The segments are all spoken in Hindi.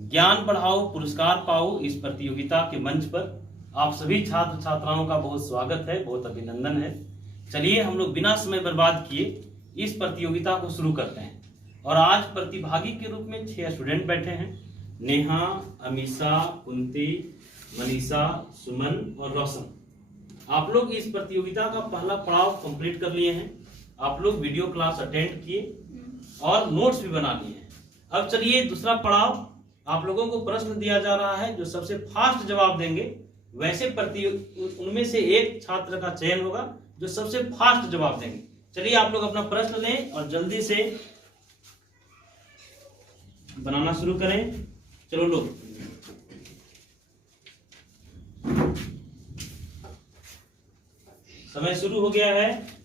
ज्ञान बढ़ाओ पुरस्कार पाओ इस प्रतियोगिता के मंच पर आप सभी छात्र छात्राओं का बहुत स्वागत है, बहुत अभिनंदन है। चलिए हम लोग बिना समय बर्बाद किए इस प्रतियोगिता को शुरू करते हैं। और आज प्रतिभागी के रूप में 6 स्टूडेंट बैठे हैं, नेहा, अमीशा, कुंती, मनीषा, सुमन और रोशन। आप लोग इस प्रतियोगिता का पहला पड़ाव कंप्लीट कर लिए हैं। आप लोग वीडियो क्लास अटेंड किए और नोट्स भी बना लिए हैं। अब चलिए दूसरा पड़ाव, आप लोगों को प्रश्न दिया जा रहा है। जो सबसे फास्ट जवाब देंगे वैसे उनमें से एक छात्र का चयन होगा जो सबसे फास्ट जवाब देंगे। चलिए आप लोग अपना प्रश्न लें और जल्दी से बनाना शुरू करें। चलो लोग, समय शुरू हो गया है।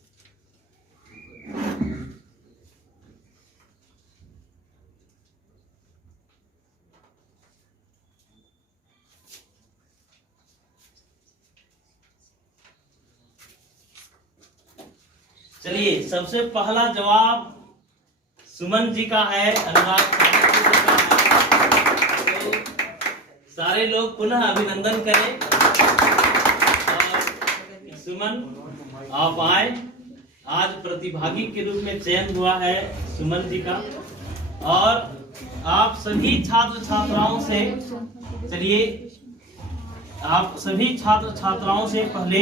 चलिए सबसे पहला जवाब सुमन जी का है, अनुराग का है। तो सारे लोग पुनः अभिनंदन करें। और सुमन आप आए, आज प्रतिभागी के रूप में चयन हुआ है सुमन जी का। और आप सभी छात्र छात्राओं से, चलिए आप सभी छात्र छात्राओं से पहले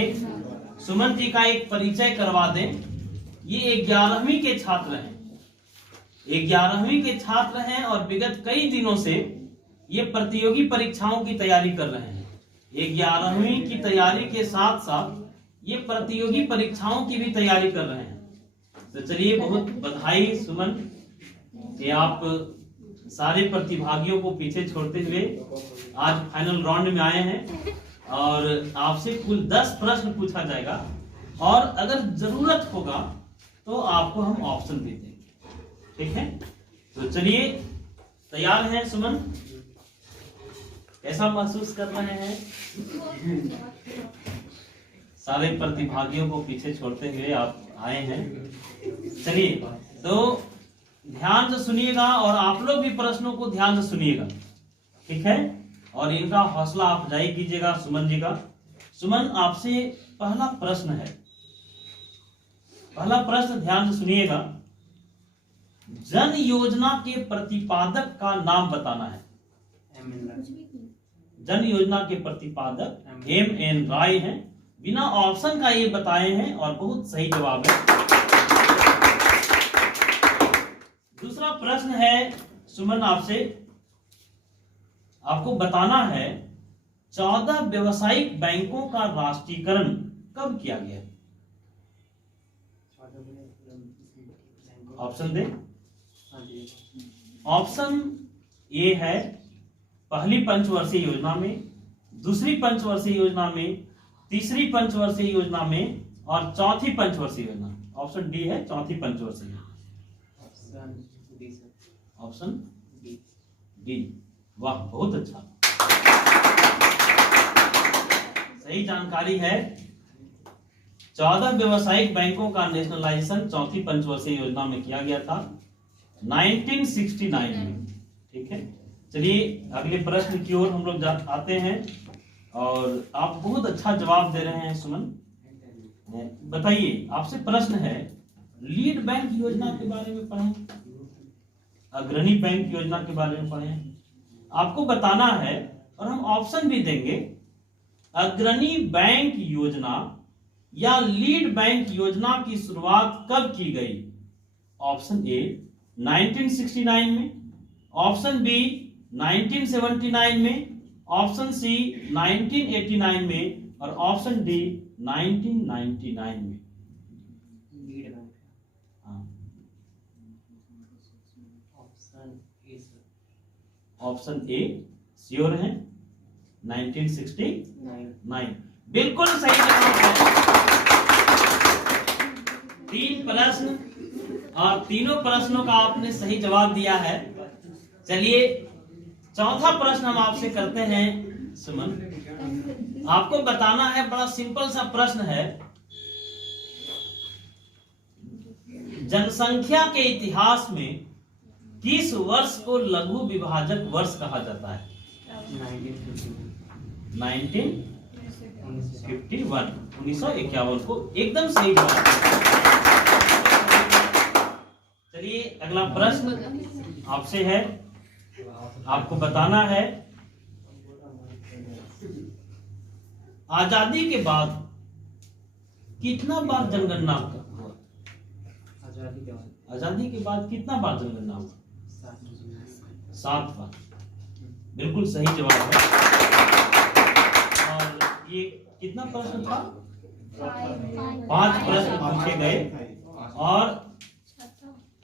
सुमन जी का एक परिचय करवा दें। ये 11वीं के छात्र हैं, 11वीं के छात्र हैं और विगत कई दिनों से ये प्रतियोगी परीक्षाओं की तैयारी कर रहे हैं। 11वीं की तैयारी के साथ साथ ये प्रतियोगी परीक्षाओं की भी तैयारी कर रहे हैं। तो चलिए बहुत बधाई सुमन कि आप सारे प्रतिभागियों को पीछे छोड़ते हुए आज फाइनल राउंड में आए हैं। और आपसे कुल 10 प्रश्न पूछा जाएगा और अगर जरूरत होगा तो आपको हम ऑप्शन दे देंगे, ठीक है। तो चलिए तैयार हैं सुमन, कैसा महसूस कर रहे हैं? सारे प्रतिभागियों को पीछे छोड़ते हुए आप आए हैं। चलिए तो ध्यान से सुनिएगा और आप लोग भी प्रश्नों को ध्यान से सुनिएगा, ठीक है। और इनका हौसला अफजाई कीजिएगा सुमन जी का। सुमन आपसे पहला प्रश्न है, पहला प्रश्न ध्यान से सुनिएगा। जन योजना के प्रतिपादक का नाम बताना है। जन योजना के प्रतिपादक M.N. राय हैं। बिना ऑप्शन का ये बताए हैं और बहुत सही जवाब है। दूसरा प्रश्न है सुमन आपसे, आपको बताना है 14 व्यावसायिक बैंकों का राष्ट्रीयकरण कब किया गया? Option they. ऑप्शन ए है पहली पंचवर्षीय योजना में, दूसरी पंचवर्षीय योजना में, तीसरी पंचवर्षीय योजना में और चौथी पंचवर्षीय योजना। ऑप्शन डी है चौथी पंचवर्षीय। ऑप्शन डी, वाह बहुत अच्छा, सही जानकारी है। 14 व्यावसायिक बैंकों का नेशनलाइजेशन चौथी पंचवर्षीय योजना में किया गया था 1969 में, ठीक है। चलिए अगले प्रश्न की ओर हम लोग आते हैं और आप बहुत अच्छा जवाब दे रहे हैं सुमन। बताइए, आपसे प्रश्न है लीड बैंक योजना के बारे में पढ़ें, अग्रणी बैंक योजना के बारे में पढ़ें। आपको बताना है और हम ऑप्शन भी देंगे। अग्रणी बैंक योजना या लीड बैंक योजना की शुरुआत कब की गई? ऑप्शन ए 1969 में, ऑप्शन बी 1979 में, ऑप्शन सी 1989 में और ऑप्शन डी 1999 में। लीड बैंक, हाँ ऑप्शन ए श्योर है 1969, बिल्कुल सही जवाब है। 3 प्रश्न और तीनों प्रश्नों का आपने सही जवाब दिया है। चलिए चौथा प्रश्न हम आपसे करते हैं सुमन। आपको बताना है, बड़ा सिंपल सा प्रश्न है। जनसंख्या के इतिहास में किस वर्ष को लघु विभाजक वर्ष कहा जाता है? 1951 को एकदम सही जवाब। चलिए अगला प्रश्न आपसे है, आपको बताना है आजादी के बाद कितना बार जनगणना हुआ? आजादी के बाद कितना बार जनगणना हुआ? 7 बार। बिल्कुल सही जवाब है। और ये कितना प्रश्न था? 5 प्रश्न पूछे गए और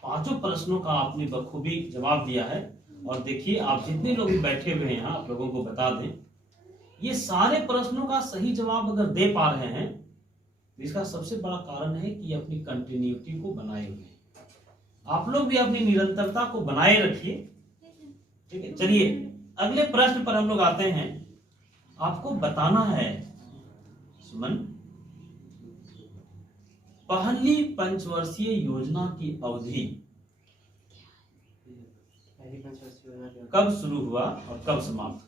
5 प्रश्नों का आपने बखूबी जवाब दिया है। और देखिए आप जितने लोग भी बैठे हुए हैं, आप लोगों को बता दें, ये सारे प्रश्नों का सही जवाब अगर दे पा रहे हैं तो इसका सबसे बड़ा कारण है कि अपनी कंटिन्यूटी को बनाए हुए हैं। आप लोग भी अपनी निरंतरता को बनाए रखिए। ठीक है, चलिए अगले प्रश्न पर हम लोग आते हैं। आपको बताना है सुमन, पहली पंचवर्षीय योजना की अवधि कब शुरू हुआ और कब समाप्त?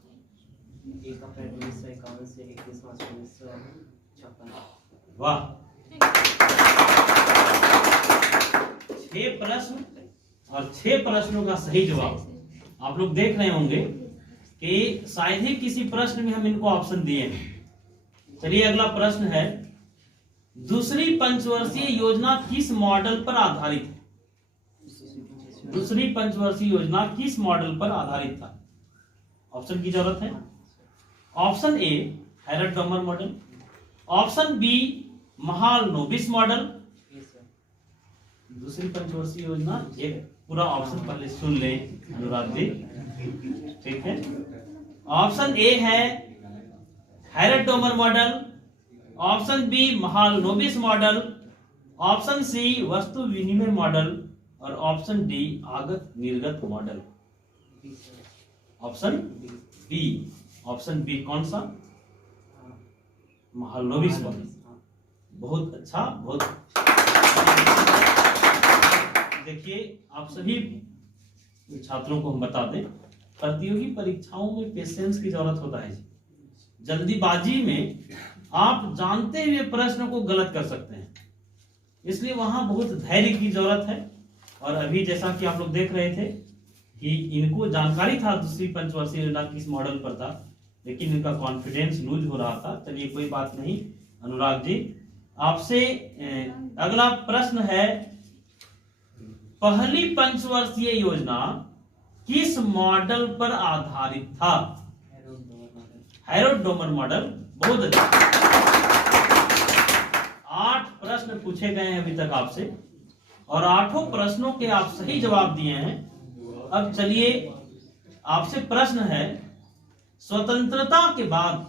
1 अप्रैल 1951 से 31 मार्च 1956। वाह। 6 प्रश्न और 6 प्रश्नों का सही जवाब। आप लोग देख रहे होंगे कि शायद ही किसी प्रश्न में हम इनको ऑप्शन दिए हैं। चलिए अगला प्रश्न है, दूसरी पंचवर्षीय योजना किस मॉडल पर आधारित है? दूसरी पंचवर्षीय योजना किस मॉडल पर आधारित था? ऑप्शन की जरूरत है। Option A Harrod Domar model, option B Mahalanobis model. दूसरी पंचवर्षीय योजना, एक पूरा ऑप्शन पहले सुन लें अनुराग जी, ठीक है। ऑप्शन ए है Harrod Domar model, option B Mahalanobis मॉडल, ऑप्शन सी वस्तु विनिमय मॉडल और ऑप्शन डी आगत निर्गत model. Option B. Option B कौन सा? महालनोबिस मॉडल। बहुत अच्छा, बहुत। देखिए आप सभी छात्रों को हम बता दें, प्रतियोगी परीक्षाओं में पेशेंस की जरूरत होता है। जल्दीबाजी में आप जानते हुए प्रश्न को गलत कर सकते हैं, इसलिए वहां बहुत धैर्य की जरूरत है। और अभी जैसा कि आप लोग देख रहे थे कि इनको जानकारी था दूसरी पंचवर्षीय योजना किस मॉडल पर था, लेकिन इनका कॉन्फिडेंस लूज हो रहा था। चलिए कोई बात नहीं। अनुराग जी आपसे अगला प्रश्न है, पहली पंचवर्षीय योजना किस मॉडल पर आधारित था? Harrod Domar model. बहुत अच्छा। 8 प्रश्न पूछे गए हैं अभी तक आपसे और 8 प्रश्नों के आप सही जवाब दिए हैं। अब चलिए आपसे प्रश्न है, स्वतंत्रता के बाद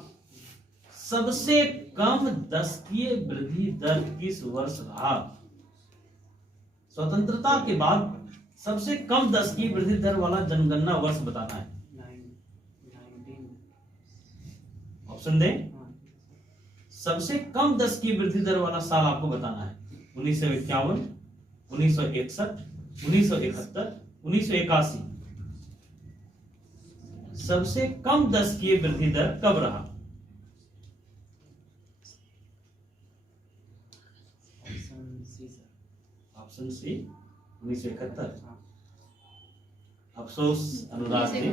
सबसे कम दशकीय वृद्धि दर किस वर्ष रहा? स्वतंत्रता के बाद सबसे कम दशकीय वृद्धि दर वाला जनगणना वर्ष बताना है। ऑप्शन दें। सबसे कम दशकीय वृद्धि दर वाला साल आपको बताना है। 1951, 1961, 1971, 1981। सबसे कम दशकीय वृद्धि दर कब रहा? Option C 1971। अफसोस अनुराग जी,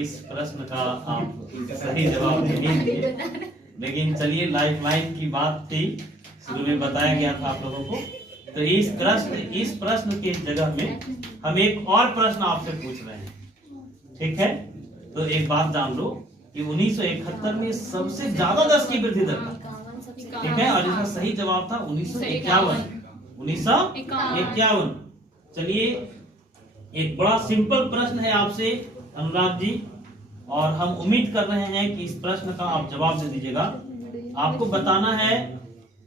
इस प्रश्न का आप सही जवाब नहीं दिए, लेकिन चलिए लाइफलाइन की बात थी, शुरू में बताया गया था आप लोगों को। तो इस प्रश्न के जगह में हम एक और प्रश्न आपसे पूछ रहे हैं, ठीक है। तो एक बात जान लो कि 1971 में सबसे ज्यादा दशकीय वृद्धि दर था, ठीक है, और इसका सही जवाब था 1951। चलिए एक बड़ा सिंपल प्रश्न है आपसे अनुराग जी, और हम उम्मीद कर रहे हैं कि इस प्रश्न का आप जवाब दे दीजिएगा। आपको बताना है,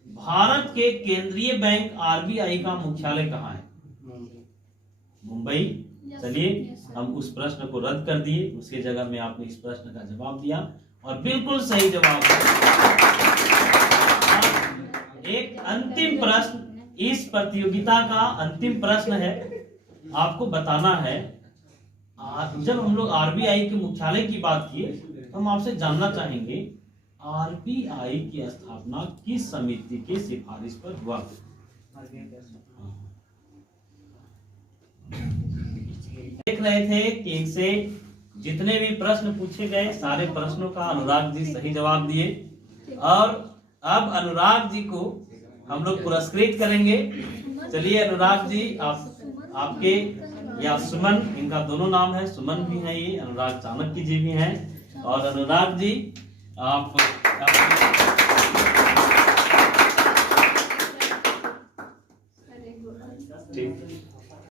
भारत के केंद्रीय बैंक आरबीआई का मुख्यालय कहाँ है? मुंबई। चलिए हम उस प्रश्न को रद्द कर दिए, उसके जगह में आपने इस प्रश्न का जवाब दिया और बिल्कुल सही जवाब। एक अंतिम प्रश्न, इस प्रतियोगिता का अंतिम प्रश्न है। आपको बताना है, जब हम लोग आरबीआई के मुख्यालय की बात किए तो हम आपसे जानना चाहेंगे आरबीआई की स्थापना किस समिति की सिफारिश पर हुआ? देख रहे थे कि इनसे जितने भी प्रश्न पूछे गए सारे प्रश्नों का अनुराग जी सही जवाब दिए, और अब अनुराग जी को हम लोग पुरस्कृत करेंगे। चलिए अनुराग जी, आपके या सुमन, इनका दोनों नाम है, सुमन भी है, ये अनुराग चाणक्य जी भी हैं, और अनुराग जी आप